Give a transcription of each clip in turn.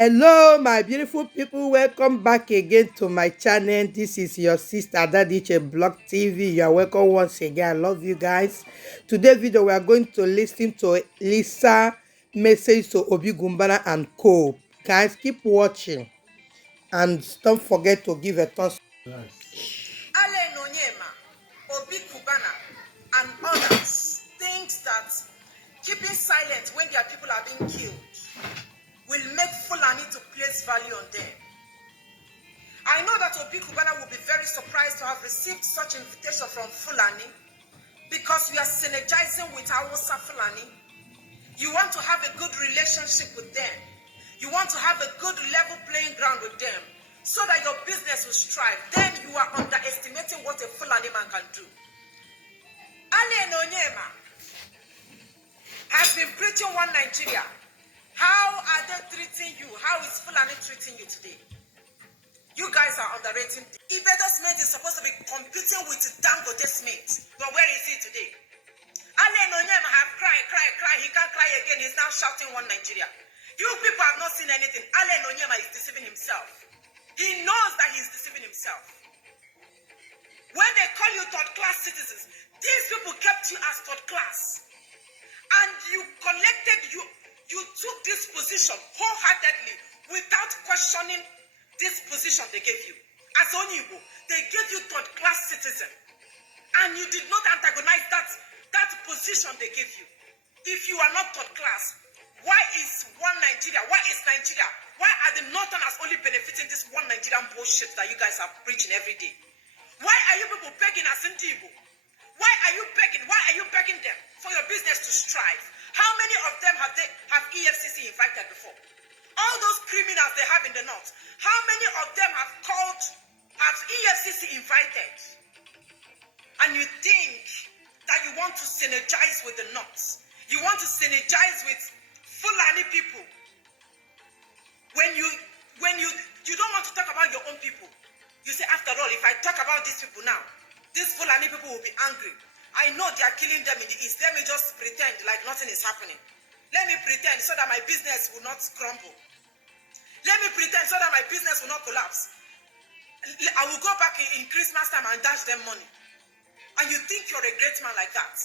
Hello, my beautiful people. Welcome back again to my channel. This is your sister Dadiche Blog TV. You are welcome once again. I love you guys. Today video we are going to listen to Lisa message to Obi Gumbana and Co. Guys, keep watching and don't forget to give a thumbs. Ale Nonyema, Obi Kubana, and others think that keeping silent when their people are being killed will make Fulani to place value on them. I know that Obi Kubana will be very surprised to have received such invitation from Fulani because we are synergizing with Hausa Fulani. You want to have a good relationship with them. You want to have a good level playing ground with them so that your business will strive. Then you are underestimating what a Fulani man can do. Ale Nonyema has been preaching one Nigeria. How are they treating you? How is Fulani treating you today? You guys are underrating. Ibedo Smith is supposed to be competing with Dangote Smith. But where is he today? Ale Nonyema have cried. He can't cry again. He's now shouting one Nigeria. You people have not seen anything. Ale Nonyema is deceiving himself. He knows that he's deceiving himself. When they call you third class citizens, these people kept you as third class. And you took this position wholeheartedly without questioning this position they gave you. As Onyibo, they gave you third class citizen. And you did not antagonize that position they gave you. If you are not third class, why is one Nigeria? Why is Nigeria? Why are the Northerners only benefiting this one Nigerian bullshit that you guys are preaching every day? Why are you people begging as Indigo? Why are you begging? Why are you begging them for your business to strive? How many of them have EFCC invited before? All those criminals they have in the north, how many of them have EFCC invited? And you think that you want to synergize with the north? You want to synergize with Fulani people? When you don't want to talk about your own people. You say, after all, if I talk about these people now, these Fulani people will be angry. I know they are killing them in the east. Let me just pretend like nothing is happening. Let me pretend so that my business will not crumble. Let me pretend so that my business will not collapse. I will go back in Christmas time and dash them money. And you think you're a great man like that.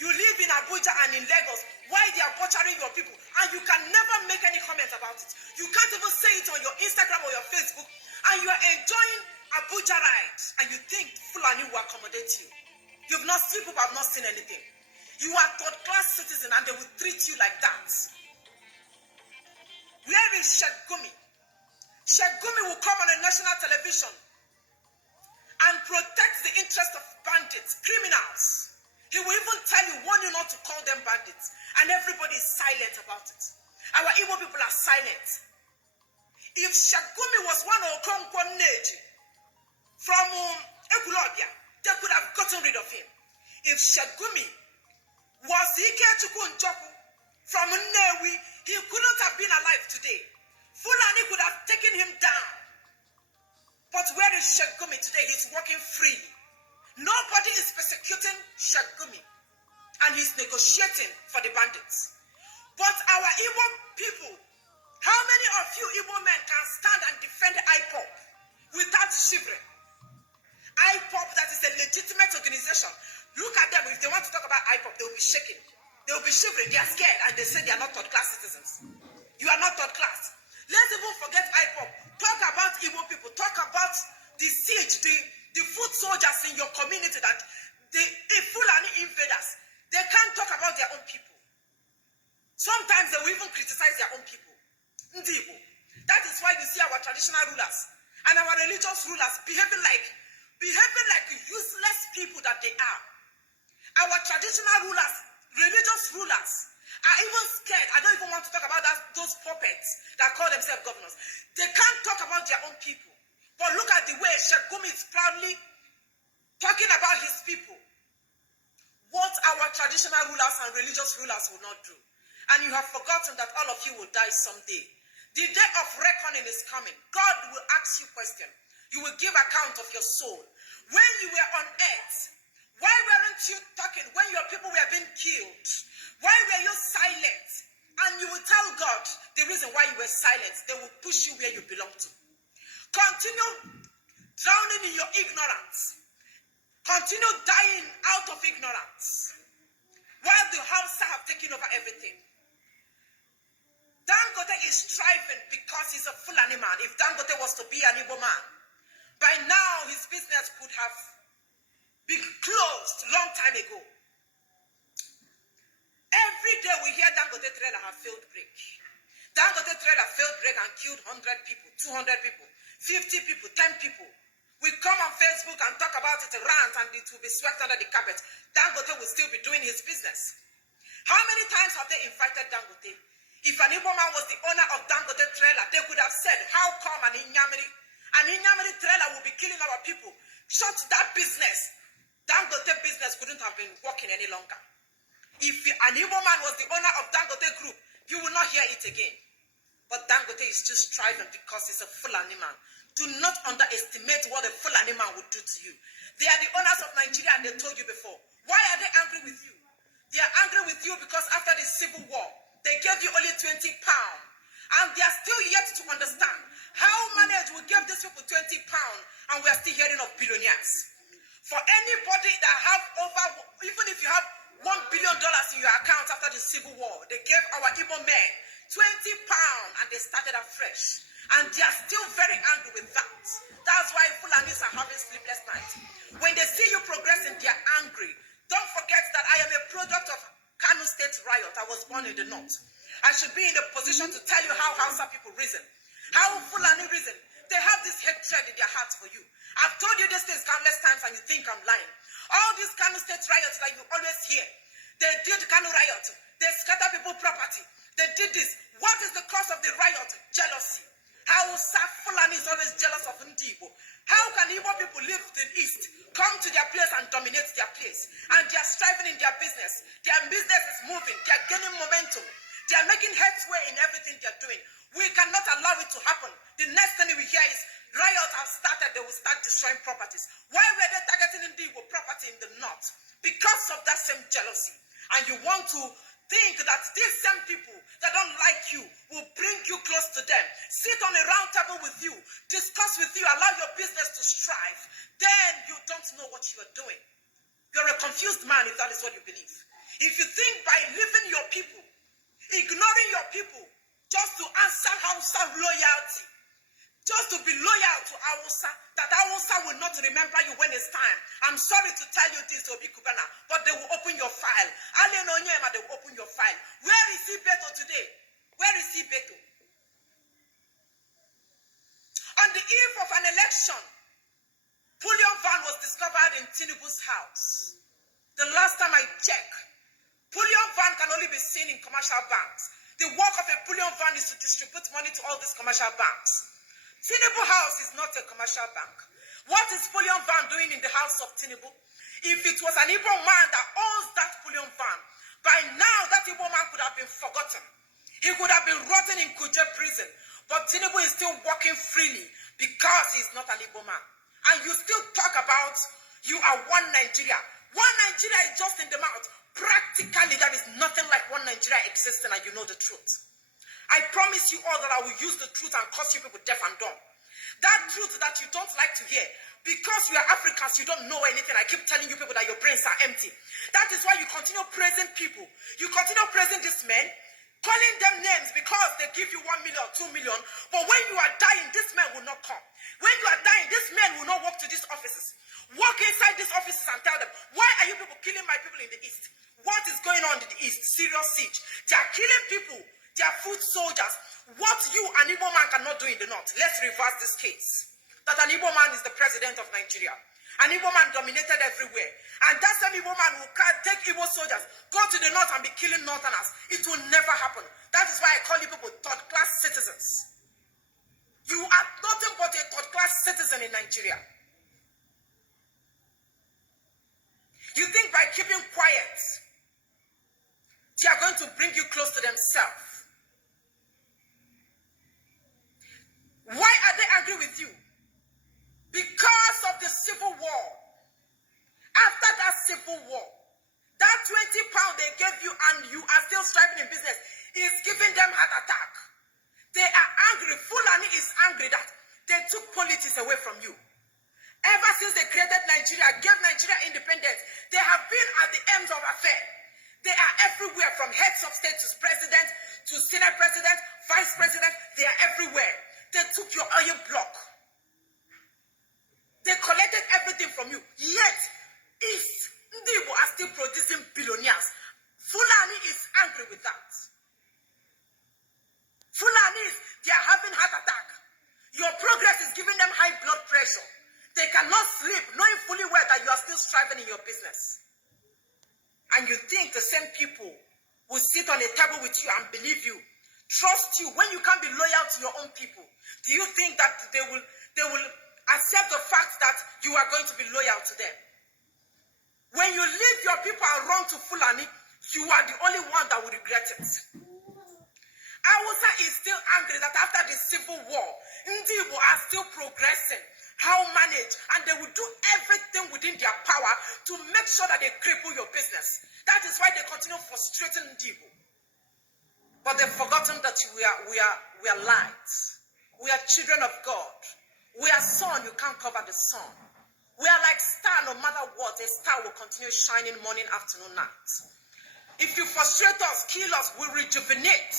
You live in Abuja and in Lagos. Why they are butchering your people? And you can never make any comment about it. You can't even say it on your Instagram or your Facebook. And you are enjoying Abuja rides. And you think Fulani will accommodate you. People have not seen anything. You are third class citizen and they will treat you like that. Where is Sheikh Gumi? Sheikh Gumi will come on a national television and protect the interest of bandits, criminals. He will even tell you, warn you not to call them bandits. And everybody is silent about it. Our Igbo people are silent. If Sheikh Gumi was one of Okonkwo Neji from Ekulobia, they could have gotten rid of him. If Sheikh Gumi was Ikechukwu Njoku from Nnewi, he couldn't have been alive today. Fulani could have taken him down. But where is Sheikh Gumi today? He's walking free. Nobody is persecuting Sheikh Gumi. And he's negotiating for the bandits. But our Igbo people, how many of you Igbo men can stand and defend IPOP without shivering? IPOP, that is a legitimate organization. Look at them. If they want to talk about IPOP, they will be shaking. They will be shivering. They are scared. And they say they are not third class citizens. You are not third class. Let's even forget IPOP. Talk about Igbo people. Talk about the siege, the foot soldiers in your community that the Fulani invaders, they can't talk about their own people. Sometimes they will even criticize their own people. Ndibo. That is why you see our traditional rulers and our religious rulers behaving like useless people that they are. Our traditional rulers, religious rulers, are even scared. I don't even want to talk about those puppets that call themselves governors. They can't talk about their own people. But look at the way Sheikh Gumi is proudly talking about his people. What our traditional rulers and religious rulers will not do. And you have forgotten that all of you will die someday. The day of reckoning is coming. God will ask you questions. You will give account of your soul. When you were on earth, why weren't you talking when your people were being killed? Why were you silent? And you will tell God the reason why you were silent. They will push you where you belong to. Continue drowning in your ignorance. Continue dying out of ignorance. While the Hausa have taken over everything. Dangote is striving because he's a Fulani man. If Dangote was to be an Igbo man, by now his business could have been closed long time ago. Every day we hear Dangote trailer have failed break. Dangote trailer failed break and killed 100 people, 200 people, 50 people, 10 people. We come on Facebook and talk about it, rant, and it will be swept under the carpet. Dangote will still be doing his business. How many times have they invited Dangote? If an Igbo man was the owner of Dangote trailer, they could have said, how come an Inyamiri trailer will be killing our people? Shut that business. Dangote business couldn't have been working any longer. If an Igbo man was the owner of Dangote Group, you will not hear it again. But Dangote is still striving because he's a Fulani man. Do not underestimate what a Fulani man would do to you. They are the owners of Nigeria and they told you before. Why are they angry with you? They are angry with you because after the civil war, they gave you only 20 pounds. And they are still yet to understand how managed we gave these people 20 pounds and we are still hearing of billionaires. For anybody that have over, even if you have $1 billion in your account after the civil war, they gave our Igbo men 20 pounds and they started afresh. And they are still very angry with that. That's why Fulanis are having sleepless nights. When they see you progressing, they are angry. Don't forget that I am a product of Kano State riot. I was born in the north. I should be in a position to tell you how Hausa people reason. How Fulani reason. They have this hatred in their hearts for you. I've told you this things countless times and you think I'm lying. All these Kano State riots that you always hear. They did Kano riot. They scatter people's property. They did this. What is the cause of the riot? Jealousy. Hausa Fulani is always jealous of Ndibo. How can Igbo people live in the east, come to their place and dominate their place? And they are striving in their business. Their business is moving. They are gaining momentum. They are making headway in everything they are doing. We cannot allow it to happen. The next thing we hear is riots have started. They will start destroying properties. Why were they targeting Ndibo property in the north? Because of that same jealousy. And you want to think that these same people that don't like you will bring you close to them, sit on a round table with you, discuss with you, allow your business to strive. Then you don't know what you are doing. You're a confused man if that is what you believe. If you think by leaving your people, ignoring your people, just to answer Hausa loyalty, just to be loyal to Hausa, that Hausa will not remember you when it's time. I'm sorry to tell you this, Obi Kubana, but they will open your file. Allen Onyema, they will open your file. Where is Ibeto today? Where is Ibeto? On the eve of an election, bullion van was discovered in Tinubu's house. The last time I checked, bullion van can only be seen in commercial banks. The work of a bullion van is to distribute money to all these commercial banks. Tinubu house is not a commercial bank. What is bullion van doing in the house of Tinubu? If it was an Igbo man that owns that bullion van, by now that Igbo man could have been forgotten. He could have been rotten in Kuje prison. But Tinubu is still working freely because he's not an Igbo man. And you still talk about you are one Nigeria. One Nigeria is just in the mouth. Practically, there is nothing like one Nigeria existing, and you know the truth. I promise you all that I will use the truth and cause you people deaf and dumb. That truth that you don't like to hear. Because you are Africans, you don't know anything. I keep telling you people that your brains are empty. That is why you continue praising people. You continue praising these men, calling them names because they give you 1 million, 2 million. But when you are dying, these men will not come. When you are dying, these men will not walk to these offices. Walk inside these offices and tell them, why are you people killing my people in the east? What is going on in the east? Serious siege. They are killing people. They are foot soldiers. What you, an Igbo man, cannot do in the north. Let's reverse this case. That an Igbo man is the president of Nigeria. An Igbo man dominated everywhere. And that same Igbo man will take Igbo soldiers, go to the north and be killing northerners. It will never happen. That is why I call you people third-class citizens. You are nothing but a third-class citizen in Nigeria. You think by keeping quiet, they are going to bring you close to themselves. Why are they angry with you? Because of the civil war. After that civil war, that 20 pounds they gave you and you are still striving in business, is giving them heart attack. They are angry. Fulani is angry that they took politics away from you. Ever since they created Nigeria, gave Nigeria independence, they have been at the ends of affair. They are everywhere, from heads of state to president, to senate president, vice president. They are everywhere. They took your oil block. They collected everything from you. Yet, East, Ndibo are still producing billionaires. Fulani is angry with that. Fulani they are having heart attack. Your progress is giving them high blood pressure. They cannot sleep, knowing fully well that you are still striving in your business. And you think the same people will sit on a table with you and believe you, trust you, when you can't be loyal to your own people. Do you think that they will accept the fact that you are going to be loyal to them? When you leave your people and run to Fulani, you are the only one that will regret it. Hausa is still angry that after the civil war, Ndibo are still progressing. How manage, and they will do everything within their power to make sure that they cripple your business. That is why they continue frustrating Ndibo. But they've forgotten that we are light. We are children of God. We are sun, you can't cover the sun. We are like star, no matter what, a star will continue shining morning, afternoon, night. If you frustrate us, kill us, we rejuvenate.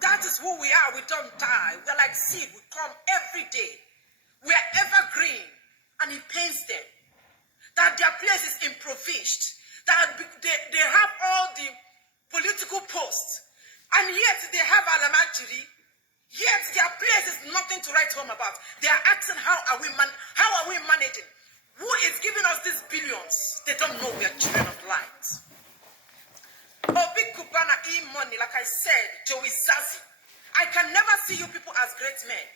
That is who we are, we don't die. We are like seed, we come every day. We are evergreen, and it pains them that their place is impoverished, that they have all the political posts, and yet they have Alamajiri, yet their place is nothing to write home about. They are asking, how are we managing? Who is giving us these billions? They don't know we are children of light. Obi Kubana E-Money, like I said, Joey Zazi, I can never see you people as great men.